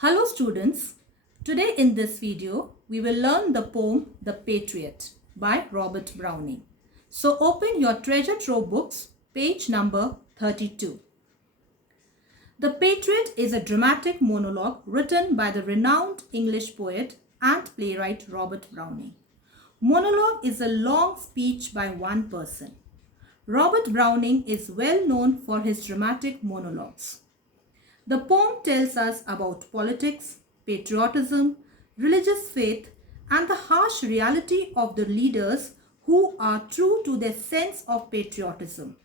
Hello students, today in this video we will learn the poem The Patriot by Robert Browning. So open your treasure trove books, page number 32. The Patriot is a dramatic monologue written by the renowned English poet and playwright Robert Browning. Monologue is a long speech by one person. Robert Browning is well known for his dramatic monologues. The poem tells us about politics, patriotism, religious faith, and the harsh reality of the leaders who are true to their sense of patriotism.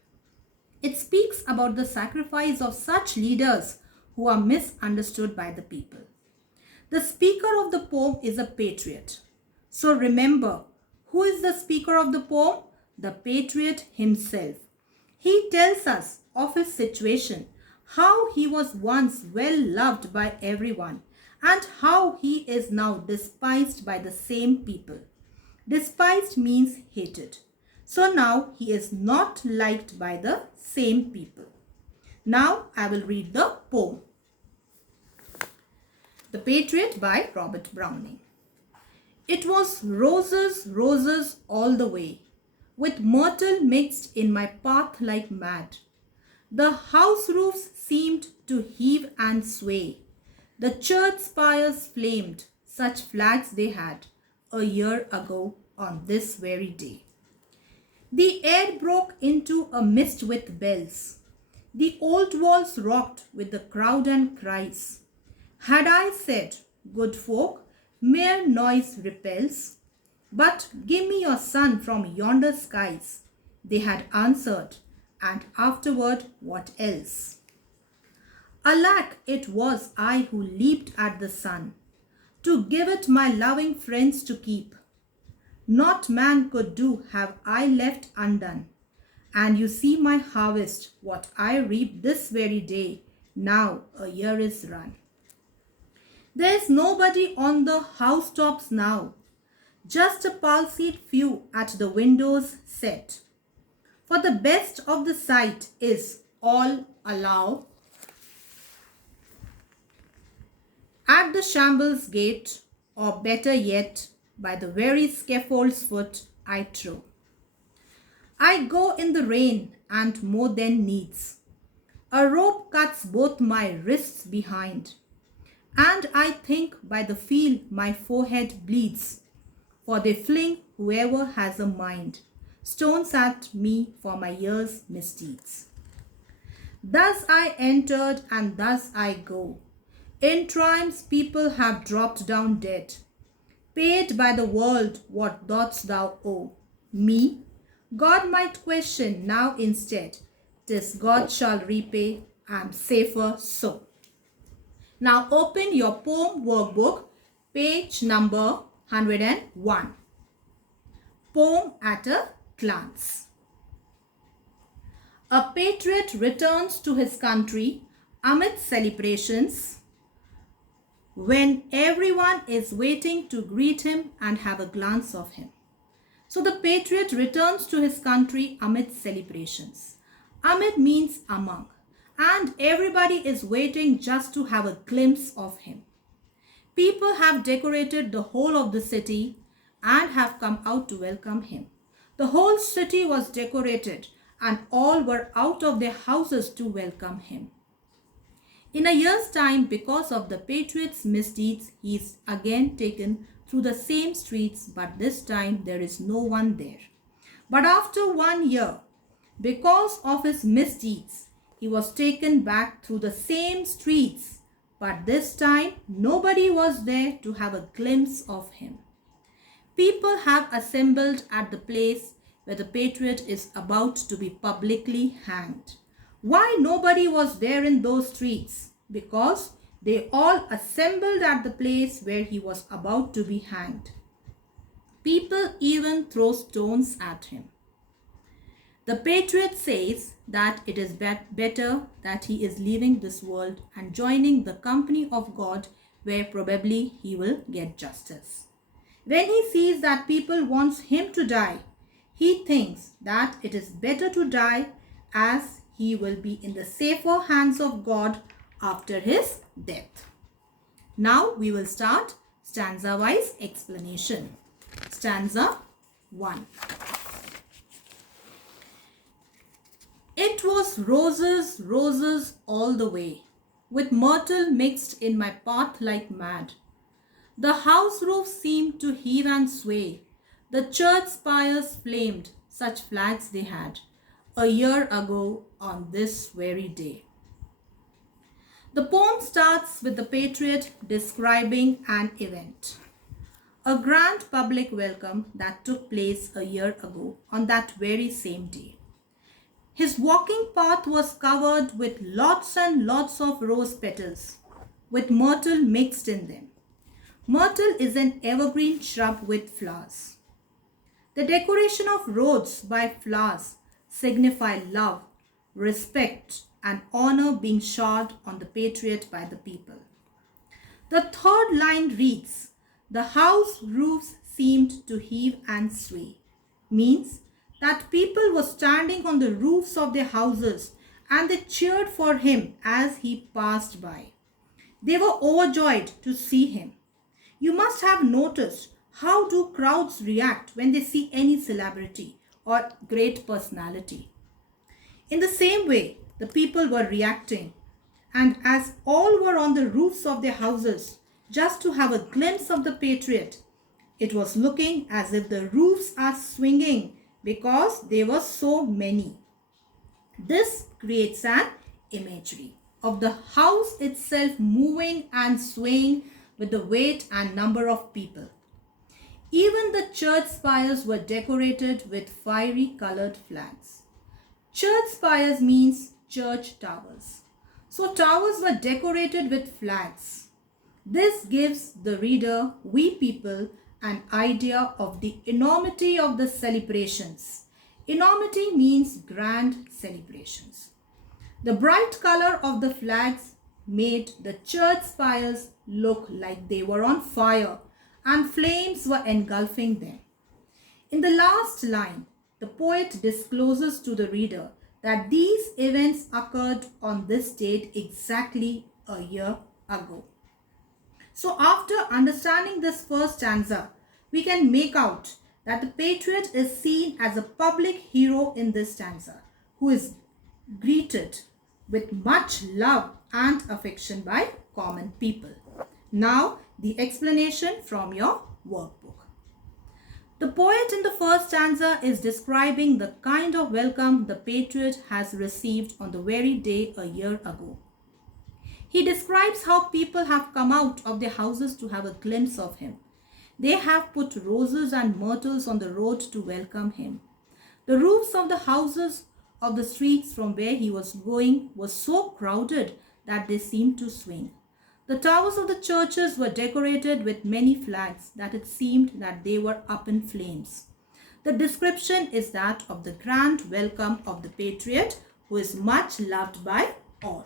It speaks about the sacrifice of such leaders who are misunderstood by the people. The speaker of the poem is a patriot. So remember, who is the speaker of the poem? The patriot himself. He tells us of his situation, how he was once well loved by everyone, and how he is now despised by the same people. Despised means hated. So now he is not liked by the same people. Now I will read the poem. The Patriot by Robert Browning. It was roses, roses all the way, with myrtle mixed in my path like mad. The house roofs seemed to heave and sway. The church spires flamed, such flags they had, a year ago on this very day. The air broke into a mist with bells. The old walls rocked with the crowd and cries. Had I said, good folk, mere noise repels, but give me your sun from yonder skies, they had answered, and afterward what else? Alack, it was I who leaped at the sun, to give it my loving friends to keep. Not man could do have I left undone, and you see my harvest, what I reap this very day, now a year is run. There is nobody on the housetops now, just a palsied few at the windows set. For the best of the sight is all allow at the shambles gate, or better yet, by the very scaffold's foot I trow. I go in the rain, and more than needs. A rope cuts both my wrists behind, and I think by the feel my forehead bleeds, for they fling whoever has a mind stones at me for my year's misdeeds. Thus I entered and thus I go. In triumphs people have dropped down dead, paid by the world what dost thou owe? Me? God might question now instead, 'tis God shall repay, I'm safer so. Now open your poem workbook, page number 101. Poem at a glance. A patriot returns to his country amid celebrations when everyone is waiting to greet him and have a glance of him. So the patriot returns to his country amid celebrations. Amid means among, and everybody is waiting just to have a glimpse of him. People have decorated the whole of the city and have come out to welcome him. The whole city was decorated and all were out of their houses to welcome him. In a year's time, because of the patriot's misdeeds, he is again taken through the same streets, but this time there is no one there. But after 1 year, because of his misdeeds, he was taken back through the same streets, but this time nobody was there to have a glimpse of him. People have assembled at the place where the patriot is about to be publicly hanged. Why nobody was there in those streets? Because they all assembled at the place where he was about to be hanged. People even throw stones at him. The patriot says that it is better that he is leaving this world and joining the company of God, where probably he will get justice. When he sees that people want him to die, he thinks that it is better to die, as he will be in the safer hands of God after his death. Now we will start stanza-wise explanation. Stanza 1. It was roses, roses all the way, with myrtle mixed in my path like mad. The house roofs seemed to heave and sway. The church spires flamed, such flags they had, a year ago on this very day. The poem starts with the Patriot describing an event. A grand public welcome that took place a year ago on that very same day. His walking path was covered with lots and lots of rose petals, with myrtle mixed in them. Myrtle is an evergreen shrub with flowers. The decoration of roads by flowers signify love, respect, and honor being showered on the Patriot by the people. The third line reads, the house roofs seemed to heave and sway, means that people were standing on the roofs of their houses and they cheered for him as he passed by. They were overjoyed to see him. You must have noticed how do crowds react when they see any celebrity or great personality. In the same way, the people were reacting, and as all were on the roofs of their houses just to have a glimpse of the Patriot, it was looking as if the roofs are swinging because there were so many. This creates an imagery of the house itself moving and swaying with the weight and number of people. Even the church spires were decorated with fiery colored flags. Church spires means church towers. So towers were decorated with flags. This gives the reader, we people, an idea of the enormity of the celebrations. Enormity means grand celebrations. The bright color of the flags made the church spires look like they were on fire and flames were engulfing them. In the last line, the poet discloses to the reader that these events occurred on this date exactly a year ago. So after understanding this first stanza, we can make out that the Patriot is seen as a public hero in this stanza, who is greeted with much love and affection by common people. Now, the explanation from your workbook. The poet in the first stanza is describing the kind of welcome the Patriot has received on the very day a year ago. He describes how people have come out of their houses to have a glimpse of him. They have put roses and myrtles on the road to welcome him. The roofs of the houses of the streets from where he was going were so crowded that they seemed to swing. The towers of the churches were decorated with many flags that it seemed that they were up in flames. The description is that of the grand welcome of the Patriot, who is much loved by all.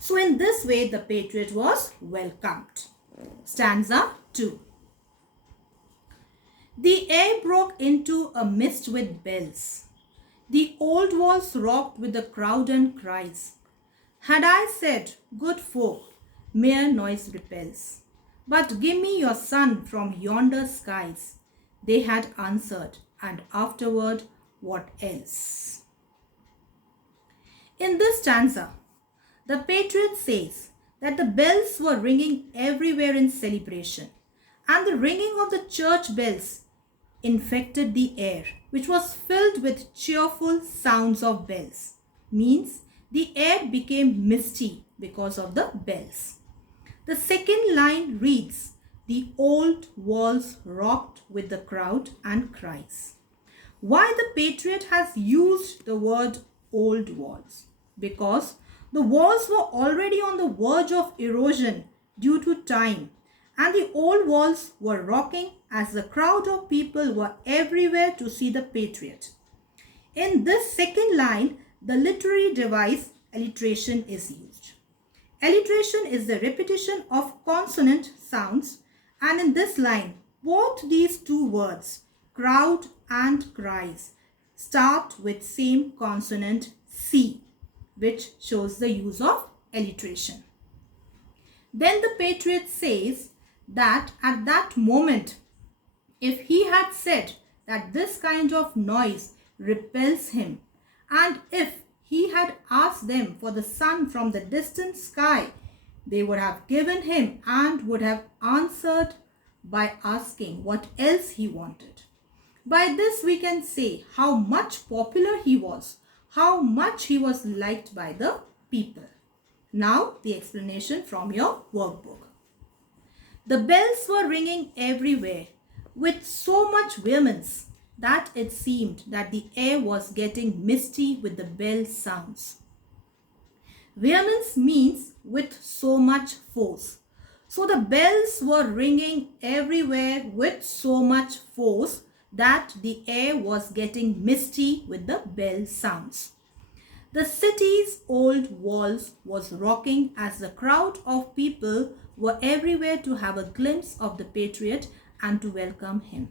So in this way, the Patriot was welcomed. Stanza 2. The air broke into a mist with bells. The old walls rocked with the crowd and cries. Had I said, good folk, mere noise repels, but give me your sun from yonder skies, they had answered, and afterward, what else? In this stanza, the Patriot says that the bells were ringing everywhere in celebration, and the ringing of the church bells infected the air, which was filled with cheerful sounds of bells. Means the air became misty because of the bells. The second line reads, the old walls rocked with the crowd and cries. Why the Patriot has used the word old walls? Because the walls were already on the verge of erosion due to time, and the old walls were rocking as the crowd of people were everywhere to see the Patriot. In this second line, the literary device alliteration is used. Alliteration is the repetition of consonant sounds, and in this line, both these two words, crowd and cries, start with same consonant C, which shows the use of alliteration. Then the Patriot says that at that moment, if he had said that this kind of noise repels him, and if he had asked them for the sun from the distant sky, they would have given him and would have answered by asking what else he wanted. By this we can say how much popular he was, how much he was liked by the people. Now the explanation from your workbook. The bells were ringing everywhere with so much vehemence that it seemed that the air was getting misty with the bell sounds. Vehemence means with so much force. So the bells were ringing everywhere with so much force that the air was getting misty with the bell sounds. The city's old walls was rocking as the crowd of people were everywhere to have a glimpse of the Patriot and to welcome him.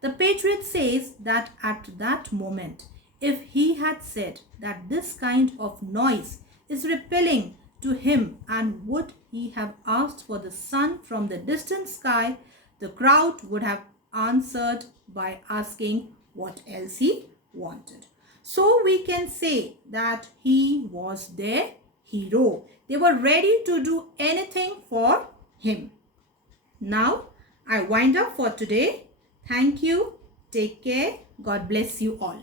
The Patriot says that at that moment, if he had said that this kind of noise is repelling to him and would he have asked for the sun from the distant sky, the crowd would have answered by asking what else he wanted. So we can say that he was their hero. They were ready to do anything for him. Now I wind up for today. Thank you. Take care. God bless you all.